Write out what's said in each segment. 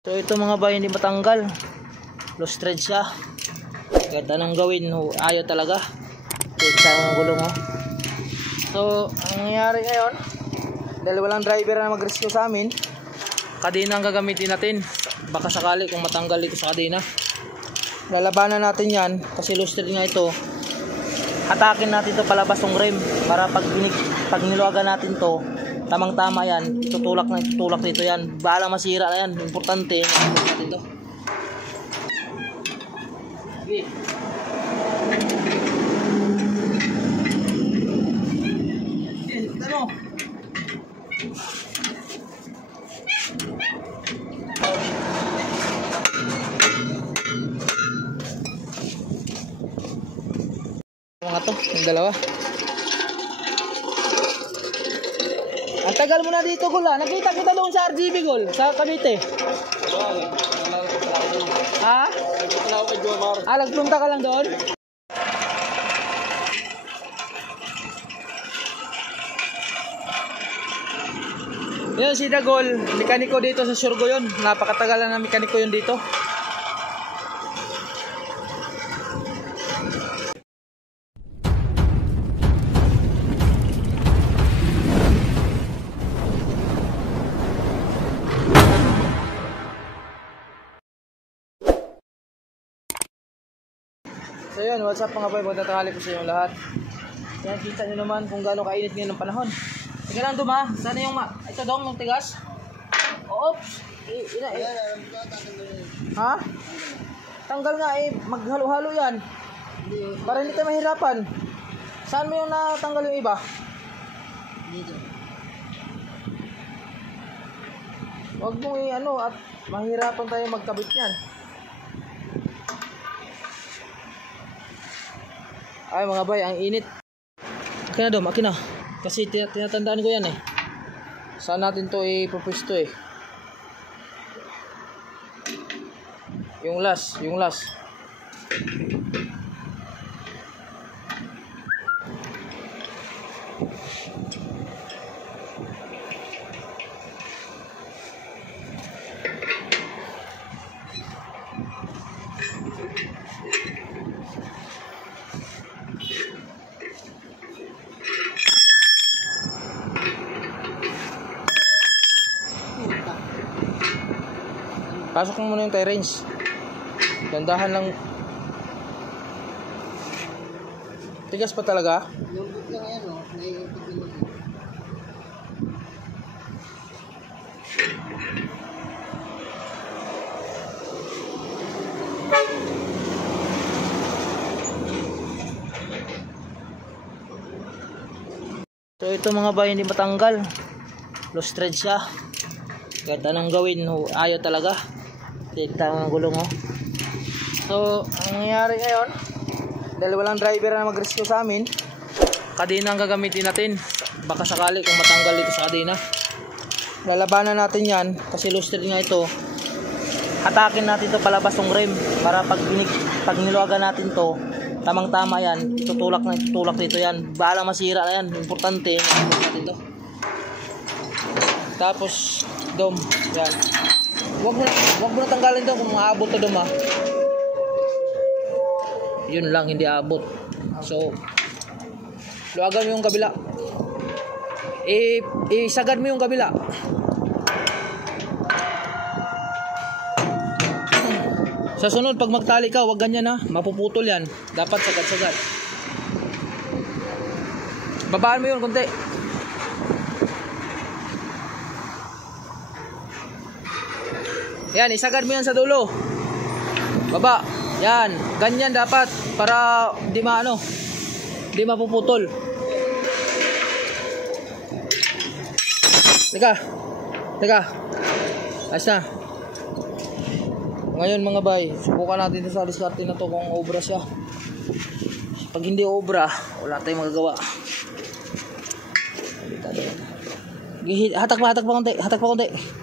So ito mga bay, hindi matanggal. Loose thread siya. Kahit anong gawin, ayaw talaga. Ito ang gulong oh. So ang nangyayari ngayon, dahil walang driver na mag-rescue sa amin, kadena ang gagamitin natin. Baka sakali kung matanggal ito sa kadena, lalabanan natin yan. Kasi loose thread nga ito. Hatakin natin ito palabas ng rim, para pag niluwagan natin to, tamang tama yan. Tutulak dito yan. Bahala masira na yan. Importante natin to. Okay. Ano? Mga to, yung dalawa. Ang tagal mo na dito, Gol, ha? Nakita kita doon sa RGB, Gol, sa Cavite. Ha? Nagpunta ka lang doon? Yun, si Dagol, mekaniko dito sa Surgo yun. Napakatagal na mekaniko yun dito. So yun, what's up mga boy, magtatanghali ko sa inyong lahat. Yan, kita nyo naman kung gaano kainit ngayon ng panahon. Teka lang dum ha, sana yung ito dong, yung tigas. Oops! Ha? Tanggal nga eh, maghalo-halo yan. Para hindi tayo mahirapan. Saan mo yung natanggal yung iba? Dito. Huwag mong i-ano at mahirapan tayo magkabit yan. Ay mga bay, ang init. Akin na dom, akin na. Kasi tinatandaan ko yan eh. Saan natin to ipupwesto eh. Yung last. Pasok mo muna yung tie range. Dandahan lang. Tigas pa talaga? Lungkot lang yan o. Naiipit din mo. So ito mga bay, hindi matanggal. Loose thread siya. Kahit anong gawin, ayaw talaga. Ito ang gulong oh. So ang nangyayari ngayon, dahil walang driver na mag-rescue sa amin, kadena ang gagamitin natin. Baka sakali kung matanggal ito sa kadena, lalabanan natin yan. Kasi loose thread nga ito. Hatakin natin ito palabas ng rim, para pag niluwagan natin to, tamang tama yan. Tutulak dito yan. Bahala masira na yan. Importante natin to. Tapos dom, yan. Wag mo na tanggalin to kung maabot to dom ha. Yun lang, hindi abot. So luwagan mo yung kabila. Isagad mo yung kabila. Sa sunod, pag magtali ka, wag ganyan ha. Mapuputol yan. Dapat sagad-sagad. Babaan mo yun konti. Yan, isagad mo yan sa dulo. Baba. Yan, ganyan dapat para di mapuputol. Teka. Ayos na. Ngayon mga bay, subukan natin sa diskarte na to kung obra siya. Pag hindi obra, wala tayong magagawa. Hatak pa konti.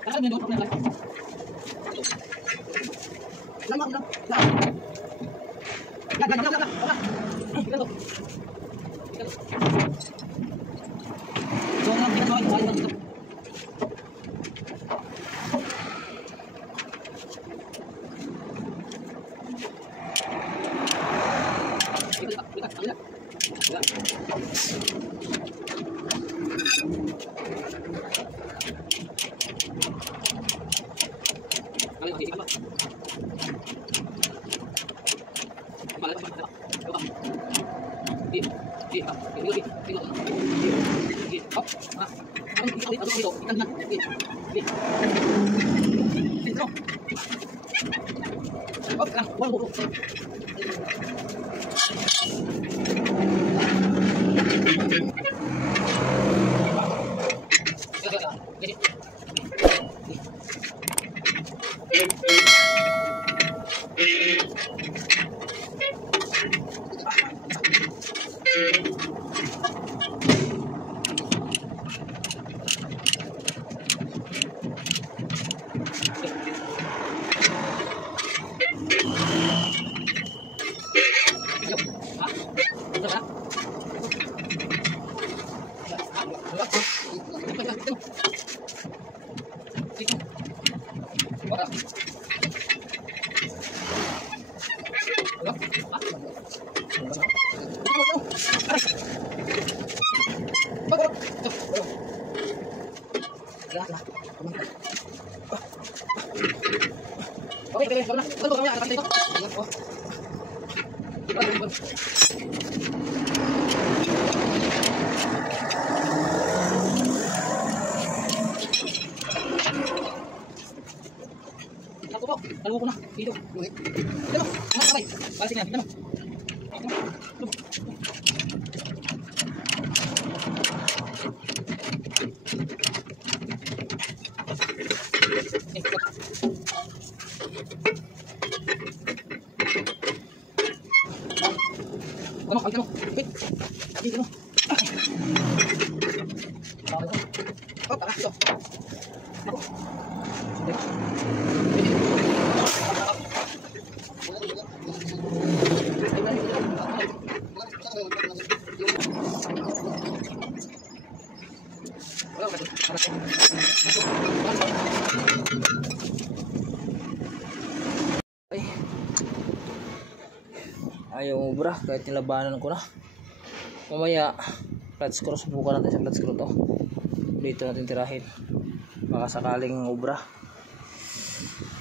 Kasal niya doon, Dalawa ko na. Dito. Dito. Sabay. Balik na. Dito. Ano, ano? Wait. Dito. Oh, para dito. Ako. Ayaw ubra kahit nilabanan ko na. Mamaya flat screw, subukan natin sa flat screw to. Dito natin tirahin, baka sakaling ubra.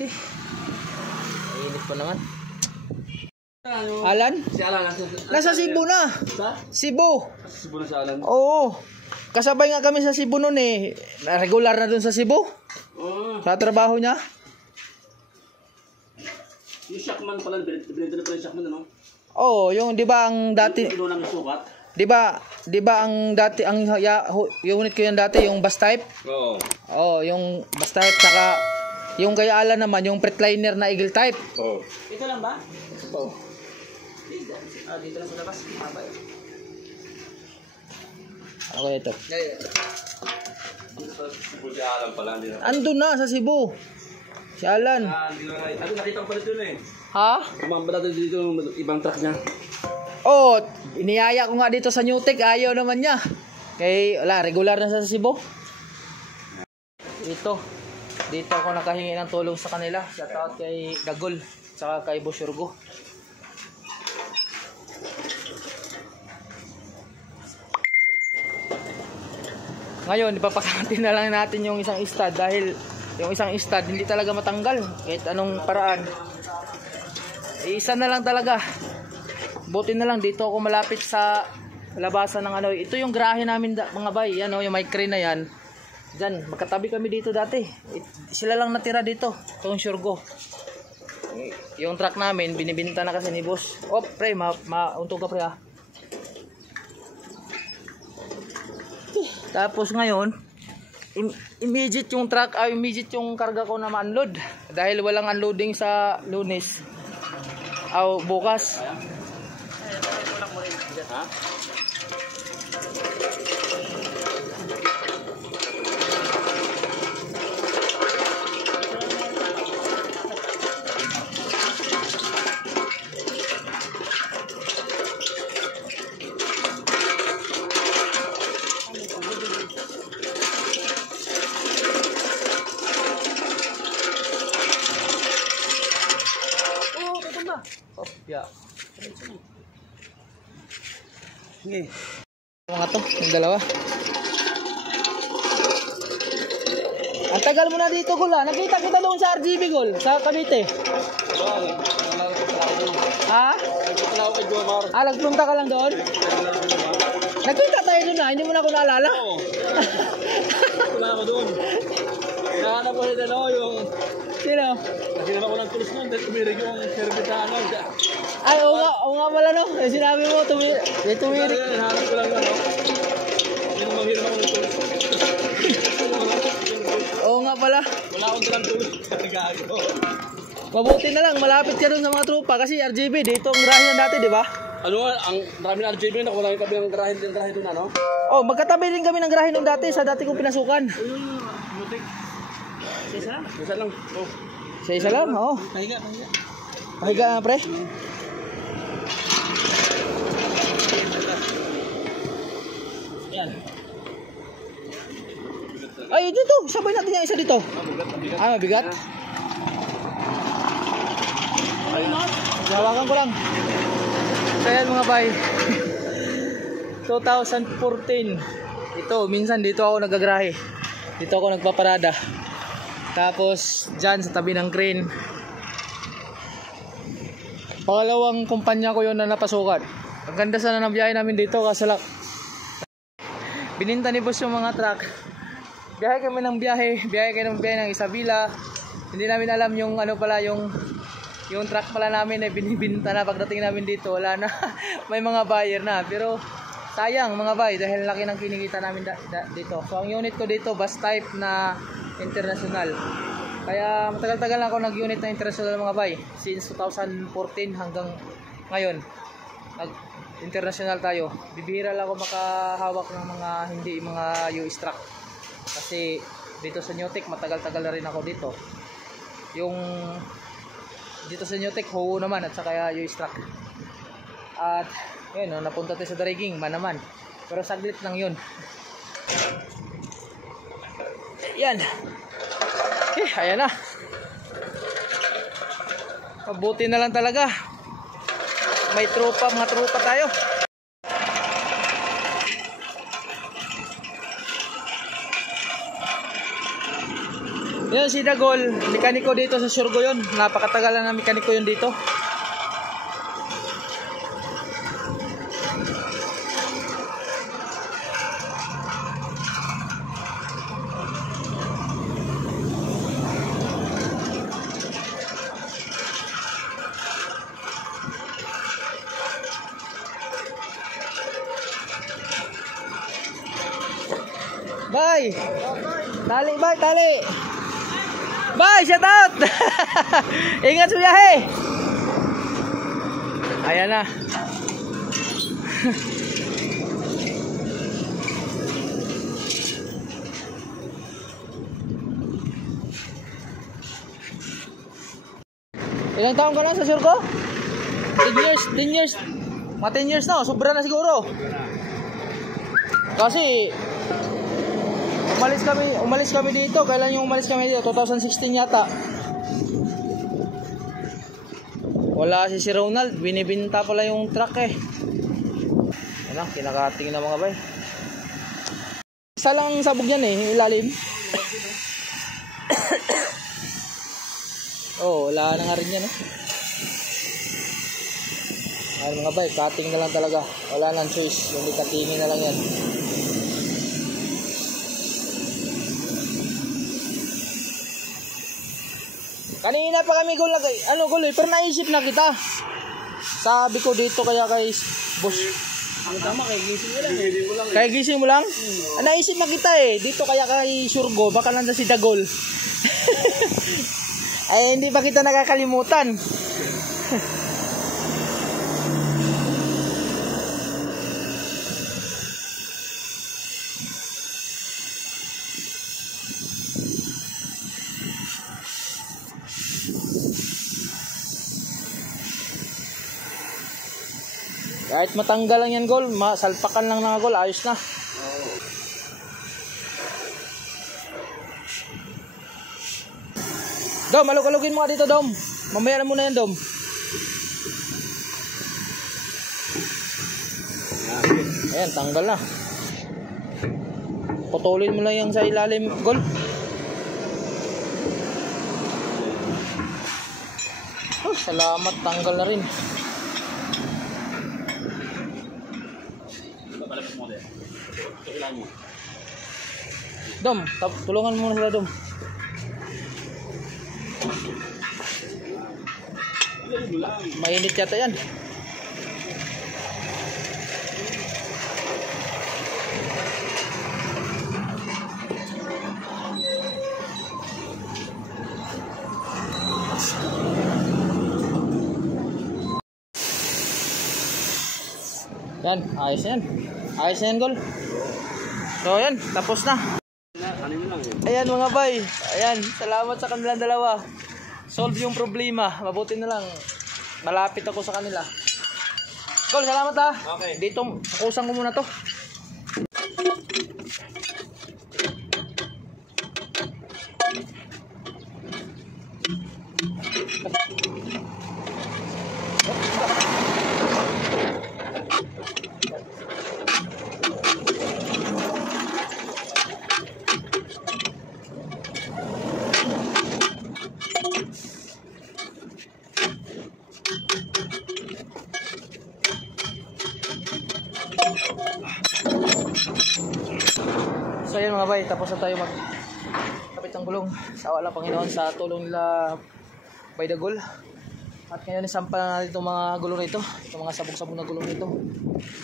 Init pa naman. Alan? Si Alan Nasa Cebu na. Cebu. Cebu na si Alan. Oo. Kasabay nga kami sa Cebu noon eh. Regular na dun sa Cebu. Sa trabaho niya. Yung Shackman pala, binenta na pala yung Shackman, ano? Oo, yung 'di ba ang dati, Yung nang sukat? 'di ba ang dati ang yung unit ko yung dati yung bus type? Oo. Oo, yung bus type saka yung kay Alan naman yung Fretliner na Eagle type. Oo. Ito lang ba? Oo. Dito lang sa labas. Ako ito. Cebu si Alan pala, hindi na. Andun na sa Cebu. Si Alan. Hindi na. Ano, nakita ko pala ito eh. Ha? Kumamba natin dito yung ibang truck niya. Oh, iniyaya ko nga dito sa Newtek, ayaw naman niya. Kay wala, regular na sa Cebu. Ito. Dito ako nakahingi ng tulong sa kanila. Shout out kay Dagol, saka kay Bosurgo. Ngayon, ipapakatin na lang natin yung isang stud dahil yung isang stud hindi talaga matanggal kahit anong paraan. Isa na lang talaga. Buti na lang dito ako malapit sa labasan ng ano. Ito yung garahe namin mga bay. Yan o, yung may crane na yan. Diyan, magkatabi kami dito dati. Sila lang natira dito. Itong Surgo. Yung truck namin, binibinta na kasi ni boss. Oh, pre, mauntog ka pre ha. Tapos ngayon, immediate yung truck, immediate yung karga ko na ma-unload. Dahil walang unloading sa Lunes. Bukas. Ha? Yeah. Sige. Mga to, yung dalawa. Ang tagal mo na dito, Gol, ha? Nakita kita doon sa RGB, Gol, sa Cavite. Ha? Nagpunta ka lang doon? Nagpunta tayo doon, ha? Hindi mo na ako naalala? Oo. Wala ako doon. Nahanap ko rin yung... Sino? Kasi naman ko ng tulos noon, dahil tumirig yung service sa ano. Ay, oo nga pala, no? Yung sinabi mo, tumirik. Nahanap ko lang ano. Yung mahirap ako ng tulos. Oo nga pala. Wala akong dalang tulos. Gago. Mabuti na lang, malapit ka dun sa mga tropa kasi RGB, dito ang garahe yan dati, di ba? Ano nga, ang marami na RJB na, wala yung kami ng garahe doon, ano? Oh, magkatabi rin kami ng garahe nung dati, sa dati kong pinasukan. Butik. Isa lang. Oh. Sa isa lang, oo. Pahiga. Pahiga, pre. Yan. Ay, dito, sabay natin yung isa dito. Ah, mabigat. Hawakan ko lang. So yan mga bay. 2014. Ito, minsan dito ako nagagrahe. Dito ako nagpaparada. Tapos dyan sa tabi ng crane. Pangalawang kumpanya ko yun na napasukan. Ang ganda sana ng biyahe namin dito kaso lang bininta ni boss yung mga truck. Biyahe kami ng biyahe ng Isabela. Hindi namin alam yung ano pala yung truck pala namin ay binibinta na. Pagdating namin dito wala na. May mga buyer na, pero sayang mga bay dahil laki ng kinikita namin dito. So ang unit ko dito bus type na international, kaya matagal-tagal na ako nag-unit na international mga bay. Since 2014 hanggang ngayon nag international tayo. Bibihira lang ako makahawak ng mga hindi mga US truck kasi dito sa Newtek matagal-tagal na rin ako dito. Yung dito sa Newtek ho naman at saka US truck. At yun, no, napunta tayo sa Dariging naman, pero saglit lang yun. Yan. Ayan na. Mabuti na lang talaga may mga tropa tayo. Yan si Dagol, mekaniko dito sa Surgo yun. Napakatagal na mekaniko yun dito. Bye. Tali, bye, tali. Bye, shout out. Ingat sa biyahe. Ayan na. Ilang taon ka na sa Surgo? 10 years. Mga 10 years na, sobra na siguro. Kasi umalis kami dito. Kailan yung umalis kami dito? 2016 yata. Wala si Ronald, binibinta pala yung truck eh. Ano, kinakating na mga bay. Isa lang sabog yan eh, ilalim. Oh, wala na nga rin yan eh. Ay mga bay, cutting na lang talaga. Wala nang choice, hindi katingin na lang yan. Kanina pa kami Gol, pero naisip na kita. Sabi ko dito kaya kay boss. Ang tama, kay gising mo lang eh. Kaya gising mo lang? Naisip na kita eh. Dito kaya kay Surgo, baka nandun si Dagol. Ay hindi pa kita nakakalimutan. Kahit matanggal lang yan Gol, salpakan lang na Gol, ayos na. Dom, alug-alugin mo nga dito Dom. Mamaya na muna yan Dom. Ayan, tanggal na. Putulin mo lang yung sa ilalim, Gol. Oh, salamat, tanggal na rin. Dom, tulungan mo na sila, Dom. Mainit yata yan. Yan, ayos yan. Ayos yan, Gol. So yan, tapos na. Ayan mga bay. Ayan, salamat sa kanilang dalawa. Solve yung problema. Mabuti na lang malapit ako sa kanila. Gol, salamat ha. Okay. Dito, kukusang ko muna to. So yun mga bay, tapos na tayo magkapit ng gulong. Sa wala Panginoon sa tulong nila by the goal. At ngayon isampa na natin itong mga gulong nito, itong mga sabog-sabog na gulong nito.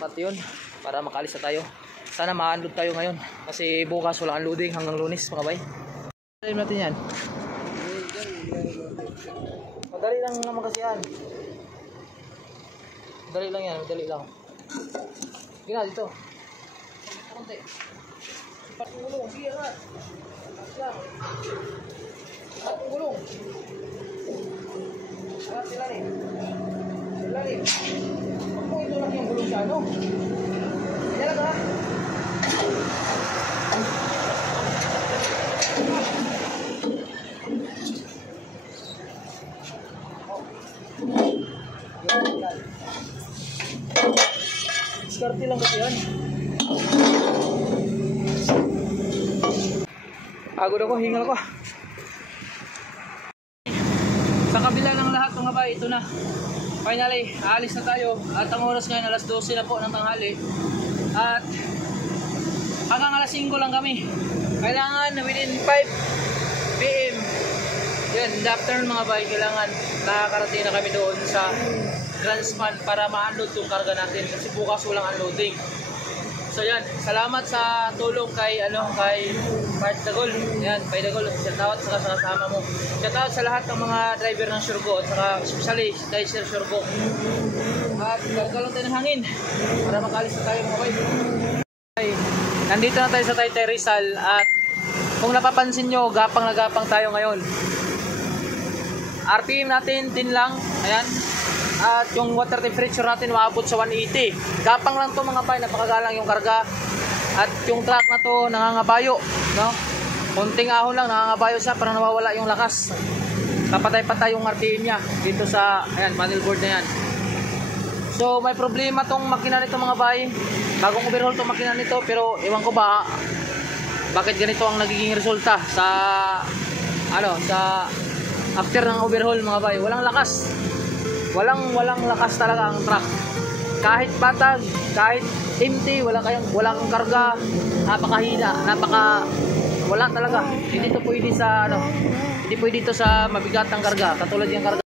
Pati yun, para makaalis na tayo. Sana ma-unload tayo ngayon kasi bukas walang unloading hanggang Lunes mga bay. Tayo natin yan. Madali lang naman kasi yan. Madali lang yan, madali lang. Sige na dito. Konti. Ipat yung gulong, sige agad. Lang. Ipat yung gulong. Agad sila rin. Sila rin. Huwag mo ito lang yung gulong sa ano. Kaya lang ha. Diskarte lang kasi yan. Pagod ako, hingal ko. Sa kabila ng lahat mga bay, ito na. Finally, aalis na tayo. At ang oras ngayon, alas 12 na po ng tanghali. At hanggang alas 5 lang kami. Kailangan within 5 PM. Yan, in the afternoon mga bay, kailangan nakakarating na kami doon sa Grand Span para ma-unload yung karga natin kasi bukas walang unloading. So yan, salamat sa tulong kay Part Dagol. Yan, Pai Dagol, shout out sa kasama mo. Shout out sa lahat ng mga driver ng Surgo at saka especially kay Sir Surgo. At gagalaw tayo ng hangin para makalis na tayo mga bay. Nandito na tayo sa Taytay Rizal at kung napapansin nyo, gapang na gapang tayo ngayon. RPM natin din lang, ayan. At yung water temperature natin maabot sa 180. Gapang lang to mga bay, napakagalang yung karga. At yung truck na to nangangabayo, no? Konting ahon lang nangangabayo siya para nawawala yung lakas. Kapatay-patay yung RPM niya dito sa ayan, panel board na yan. So may problema tong makina nito mga bay. Bagong overhaul tong makina nito pero ewan ko ba bakit ganito ang nagiging resulta sa sa after ng overhaul mga bay. Walang lakas. Walang lakas talaga ang truck. Kahit batag, kahit empty, wala kang karga, napakahina, wala talaga. Hindi to pwede sa hindi pwede dito sa mabigatang karga, katulad yung karga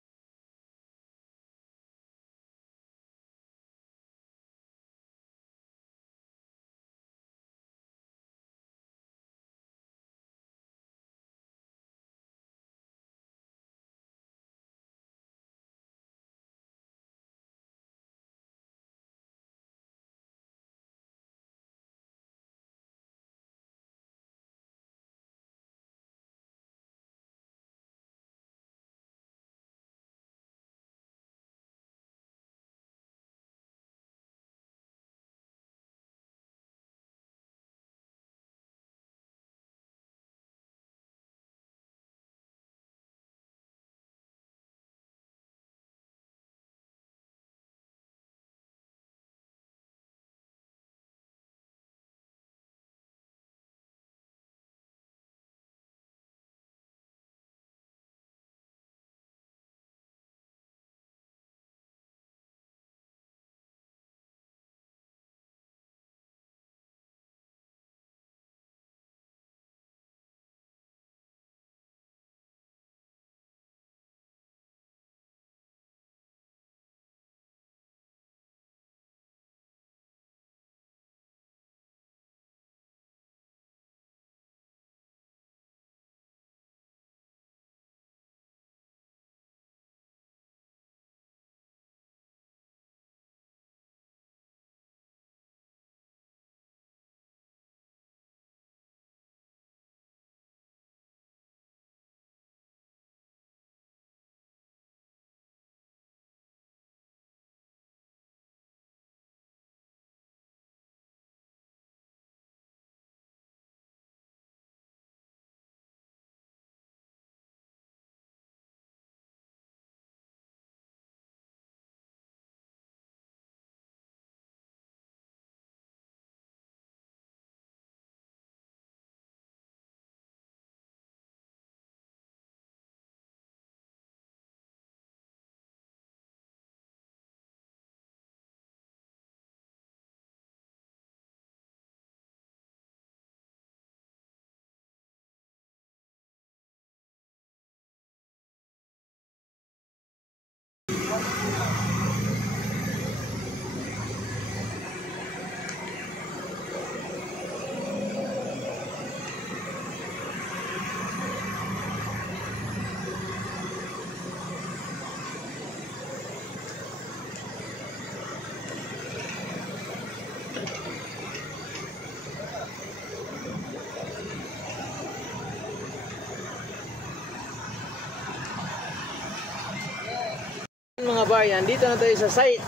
Mga bay, nandito na tayo sa site.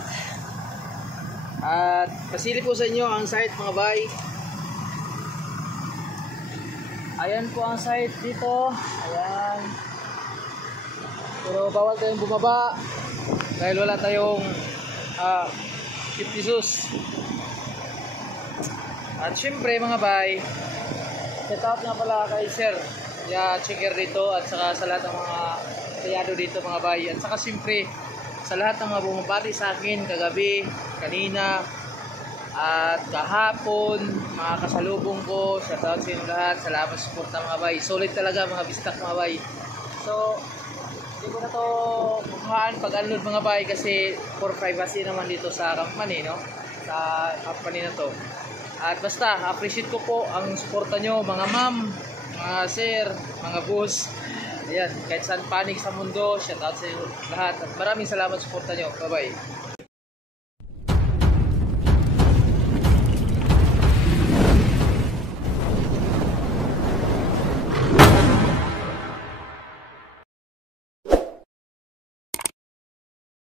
At pasili po sa inyo ang site mga bay. Ayan po ang site dito. Ayan. Pero bawal tayong bumaba dahil wala tayong 50 pesos. At syempre mga bay, shout out nga pala kay Sir checker dito at saka sa lahat ng mga sayado dito mga bay. At saka syempre sa lahat ng mga bumabati sa akin kagabi, kanina at kahapon, mga kasalubong ko, shout out sa inyo lahat. Salamat sa suporta mga bay. Solid talaga mga bistak mga bay. So hindi ko na to kuhaan pag-unload mga bay kasi for privacy naman dito sa company, no? Sa company na to. At basta appreciate ko po ang suporta nyo mga ma'am, mga sir, mga boss. Ayan, kahit saan panig sa mundo, shout out sa inyo lahat. At maraming salamat sa suporta nyo. Bye bye.